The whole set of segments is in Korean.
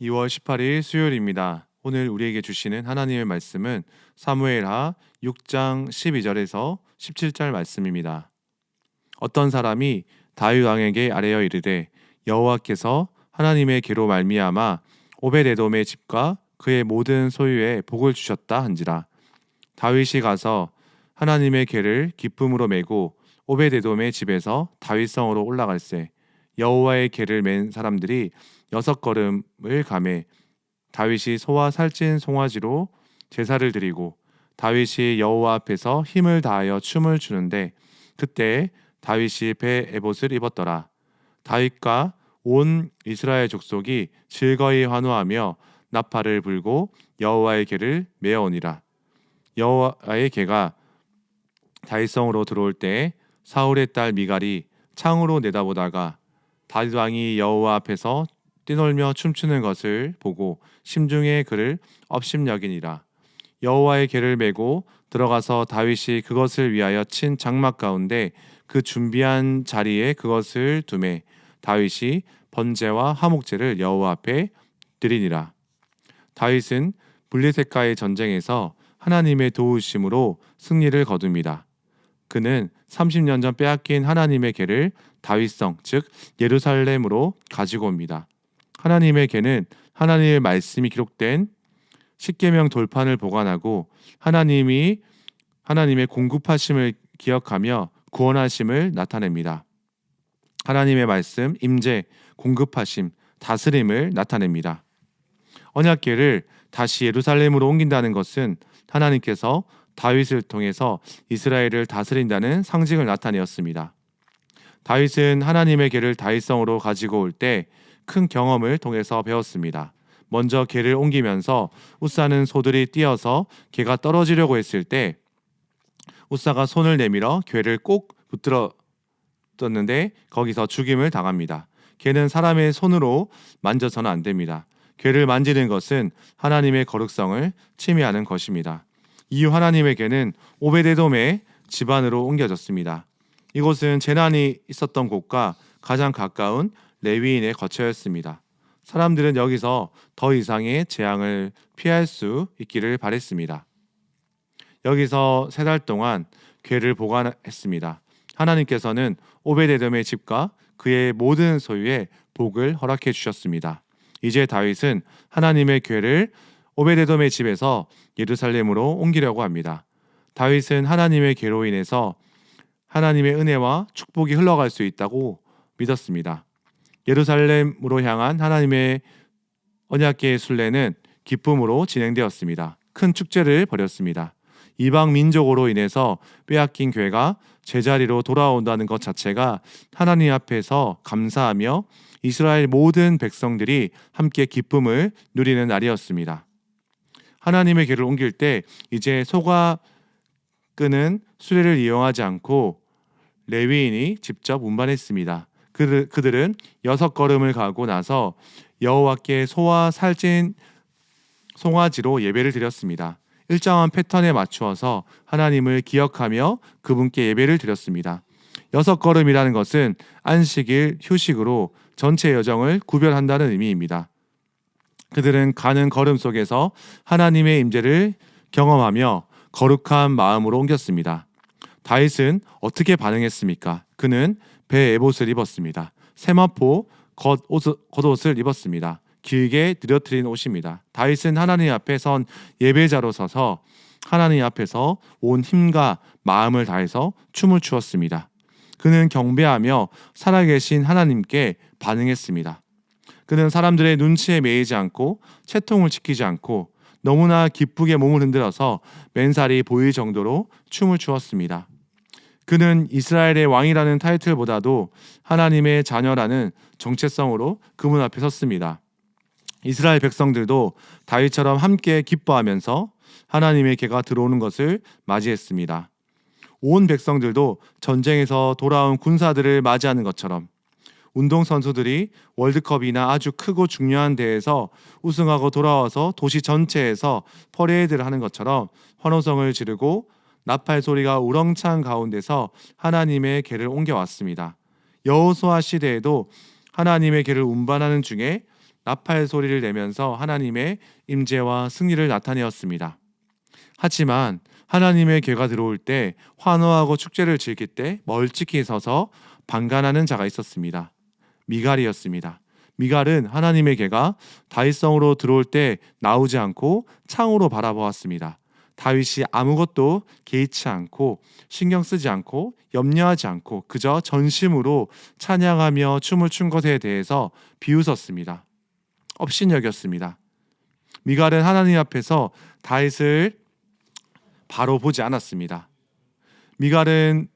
2월 18일 수요일입니다. 오늘 우리에게 주시는 하나님의 말씀은 사무엘하 6장 12절에서 17절 말씀입니다. 어떤 사람이 다윗 왕에게 아뢰어 이르되 여호와께서 하나님의 계로 말미암아 오벳에돔의 집과 그의 모든 소유에 복을 주셨다 한지라. 다윗이 가서 하나님의 궤를 기쁨으로 메고 오벳에돔의 집에서 다윗성으로 올라갈새 여호와의 궤를 맨 사람들이 6걸음을 가매 다윗이 소와 살찐 송아지로 제사를 드리고 다윗이 여호와 앞에서 힘을 다하여 춤을 추는데 그때 다윗이 배 에봇을 입었더라. 다윗과 온 이스라엘 족속이 즐거이 환호하며 나팔을 불고 여호와의 궤를 메어오니라. 여호와의 궤가 다윗성으로 들어올 때 사울의 딸 미갈이 창으로 내다보다가 다윗 왕이 여호와 앞에서 뛰놀며 춤추는 것을 보고 심중에 그를 업심여기니라. 여호와의 궤를 메고 들어가서 다윗이 그것을 위하여 친 장막 가운데 그 준비한 자리에 그것을 두매 다윗이 번제와 화목제를 여호와 앞에 드리니라. 다윗은 블레셋과의 전쟁에서 하나님의 도우심으로 승리를 거둡니다. 그는 30년 전 빼앗긴 하나님의 궤를 다윗성 즉 예루살렘으로 가지고 옵니다. 하나님의 궤는 하나님의 말씀이 기록된 십계명 돌판을 보관하고 하나님의 공급하심을 기억하며 구원하심을 나타냅니다. 하나님의 말씀, 임재, 공급하심, 다스림을 나타냅니다. 언약궤를 다시 예루살렘으로 옮긴다는 것은 하나님께서 다윗을 통해서 이스라엘을 다스린다는 상징을 나타내었습니다. 다윗은 하나님의 궤를 다윗성으로 가지고 올 때 큰 경험을 통해서 배웠습니다. 먼저 궤를 옮기면서 웃사는 소들이 뛰어서 궤가 떨어지려고 했을 때 웃사가 손을 내밀어 궤를 꼭 붙들었는데 거기서 죽임을 당합니다. 궤는 사람의 손으로 만져서는 안 됩니다. 궤를 만지는 것은 하나님의 거룩성을 침해하는 것입니다. 이후 하나님의 궤는 오벳에돔의 집안으로 옮겨졌습니다. 이곳은 재난이 있었던 곳과 가장 가까운 레위인의 거처였습니다. 사람들은 여기서 더 이상의 재앙을 피할 수 있기를 바랬습니다. 여기서 3달 동안 궤를 보관했습니다. 하나님께서는 오벳에돔의 집과 그의 모든 소유에 복을 허락해 주셨습니다. 이제 다윗은 하나님의 궤를 오벳에돔의 집에서 예루살렘으로 옮기려고 합니다. 다윗은 하나님의 궤로 인해서 하나님의 은혜와 축복이 흘러갈 수 있다고 믿었습니다. 예루살렘으로 향한 하나님의 언약궤의 순례는 기쁨으로 진행되었습니다. 큰 축제를 벌였습니다. 이방 민족으로 인해서 빼앗긴 궤가 제자리로 돌아온다는 것 자체가 하나님 앞에서 감사하며 이스라엘 모든 백성들이 함께 기쁨을 누리는 날이었습니다. 하나님의 궤를 옮길 때 이제 소가 끄는 수레를 이용하지 않고 레위인이 직접 운반했습니다. 그들은 6걸음을 가고 나서 여호와께 소와 살찐 송아지로 예배를 드렸습니다. 일정한 패턴에 맞추어서 하나님을 기억하며 그분께 예배를 드렸습니다. 6걸음이라는 것은 안식일 휴식으로 전체 여정을 구별한다는 의미입니다. 그들은 가는 걸음 속에서 하나님의 임재를 경험하며 거룩한 마음으로 옮겼습니다. 다윗은 어떻게 반응했습니까? 그는 배 에봇을 입었습니다. 세마포 겉옷을 입었습니다. 길게 늘어뜨린 옷입니다. 다윗은 하나님 앞에 선 예배자로 서서 하나님 앞에서 온 힘과 마음을 다해서 춤을 추었습니다. 그는 경배하며 살아계신 하나님께 반응했습니다. 그는 사람들의 눈치에 매이지 않고 채통을 지키지 않고 너무나 기쁘게 몸을 흔들어서 맨살이 보일 정도로 춤을 추었습니다. 그는 이스라엘의 왕이라는 타이틀보다도 하나님의 자녀라는 정체성으로 그분 앞에 섰습니다. 이스라엘 백성들도 다윗처럼 함께 기뻐하면서 하나님의 궤가 들어오는 것을 맞이했습니다. 온 백성들도 전쟁에서 돌아온 군사들을 맞이하는 것처럼 운동선수들이 월드컵이나 아주 크고 중요한 대회에서 우승하고 돌아와서 도시 전체에서 퍼레이드를 하는 것처럼 환호성을 지르고 나팔 소리가 우렁찬 가운데서 하나님의 궤를 옮겨왔습니다. 여호수아 시대에도 하나님의 궤를 운반하는 중에 나팔 소리를 내면서 하나님의 임재와 승리를 나타내었습니다. 하지만 하나님의 궤가 들어올 때 환호하고 축제를 즐길 때 멀찍이 서서 방관하는 자가 있었습니다. 미갈이었습니다. 미갈은 하나님의 궤가 다윗성으로 들어올 때 나오지 않고 창으로 바라보았습니다. 다윗이 아무것도 개의치 않고 신경 쓰지 않고 염려하지 않고 그저 전심으로 찬양하며 춤을 춘 것에 대해서 비웃었습니다. 업신여겼습니다. 미갈은 하나님 앞에서 다윗을 바로 보지 않았습니다. 미갈은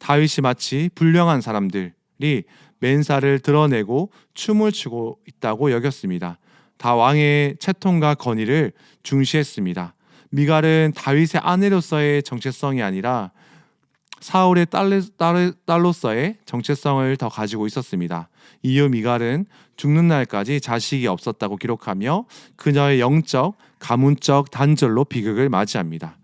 다윗이 마치 불량한 사람들이 맨살을 드러내고 춤을 추고 있다고 여겼습니다. 다 왕의 채통과 건의를 중시했습니다. 미갈은 다윗의 아내로서의 정체성이 아니라 사울의 딸로서의 정체성을 더 가지고 있었습니다. 이후 미갈은 죽는 날까지 자식이 없었다고 기록하며 그녀의 영적, 가문적 단절로 비극을 맞이합니다.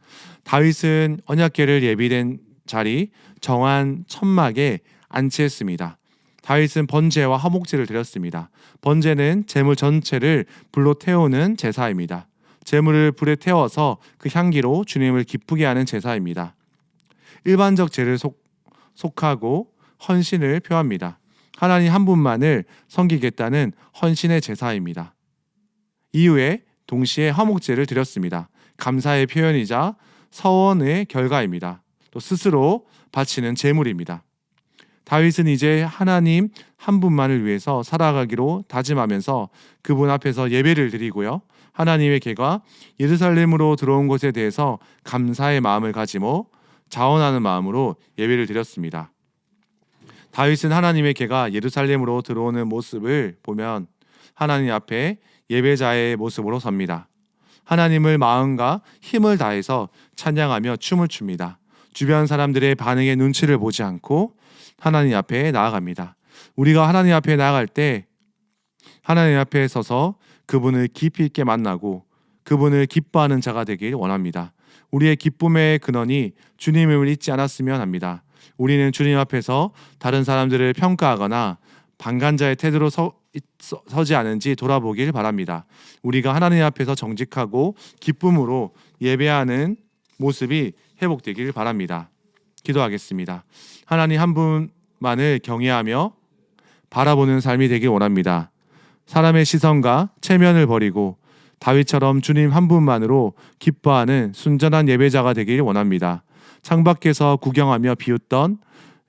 다윗은 언약궤를 예비된 자리 정한 천막에 안치했습니다. 다윗은 번제와 화목제를 드렸습니다. 번제는 제물 전체를 불로 태우는 제사입니다. 제물을 불에 태워서 그 향기로 주님을 기쁘게 하는 제사입니다. 일반적 제를 속하고 헌신을 표합니다. 하나님 한 분만을 섬기겠다는 헌신의 제사입니다. 이후에 동시에 화목제를 드렸습니다. 감사의 표현이자 서원의 결과입니다. 또 스스로 바치는 제물입니다. 다윗은 이제 하나님 한 분만을 위해서 살아가기로 다짐하면서 그분 앞에서 예배를 드리고요. 하나님의 궤가 예루살렘으로 들어온 것에 대해서 감사의 마음을 가지고 자원하는 마음으로 예배를 드렸습니다. 다윗은 하나님의 궤가 예루살렘으로 들어오는 모습을 보면 하나님 앞에 예배자의 모습으로 섭니다. 하나님을 마음과 힘을 다해서 찬양하며 춤을 춥니다. 주변 사람들의 반응의 눈치를 보지 않고 하나님 앞에 나아갑니다. 우리가 하나님 앞에 나아갈 때 하나님 앞에 서서 그분을 깊이 있게 만나고 그분을 기뻐하는 자가 되길 원합니다. 우리의 기쁨의 근원이 주님을 잊지 않았으면 합니다. 우리는 주님 앞에서 다른 사람들을 평가하거나 방관자의 태도로 서지 않은지 돌아보길 바랍니다. 우리가 하나님 앞에서 정직하고 기쁨으로 예배하는 모습이 회복되길 바랍니다. 기도하겠습니다. 하나님 한 분만을 경외하며 바라보는 삶이 되길 원합니다. 사람의 시선과 체면을 버리고 다윗처럼 주님 한 분만으로 기뻐하는 순전한 예배자가 되길 원합니다. 창밖에서 구경하며 비웃던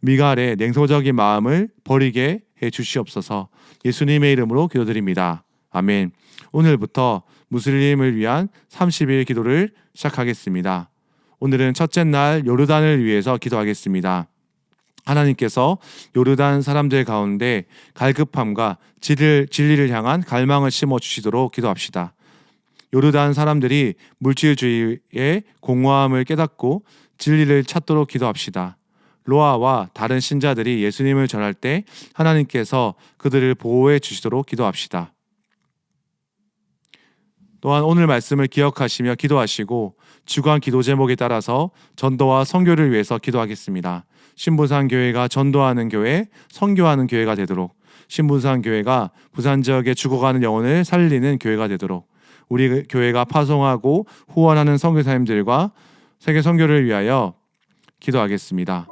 미갈의 냉소적인 마음을 버리게 해 주시옵소서. 예수님의 이름으로 기도드립니다. 아멘. 오늘부터 무슬림을 위한 30일 기도를 시작하겠습니다. 오늘은 첫째 날 요르단을 위해서 기도하겠습니다. 하나님께서 요르단 사람들 가운데 갈급함과 진리를 향한 갈망을 심어주시도록 기도합시다. 요르단 사람들이 물질주의의 공허함을 깨닫고 진리를 찾도록 기도합시다. 로아와 다른 신자들이 예수님을 전할 때 하나님께서 그들을 보호해 주시도록 기도합시다. 또한 오늘 말씀을 기억하시며 기도하시고 주간 기도 제목에 따라서 전도와 선교를 위해서 기도하겠습니다. 신부산 교회가 전도하는 교회, 선교하는 교회가 되도록, 신부산 교회가 부산 지역에 죽어가는 영혼을 살리는 교회가 되도록, 우리 교회가 파송하고 후원하는 선교사님들과 세계 선교를 위하여 기도하겠습니다.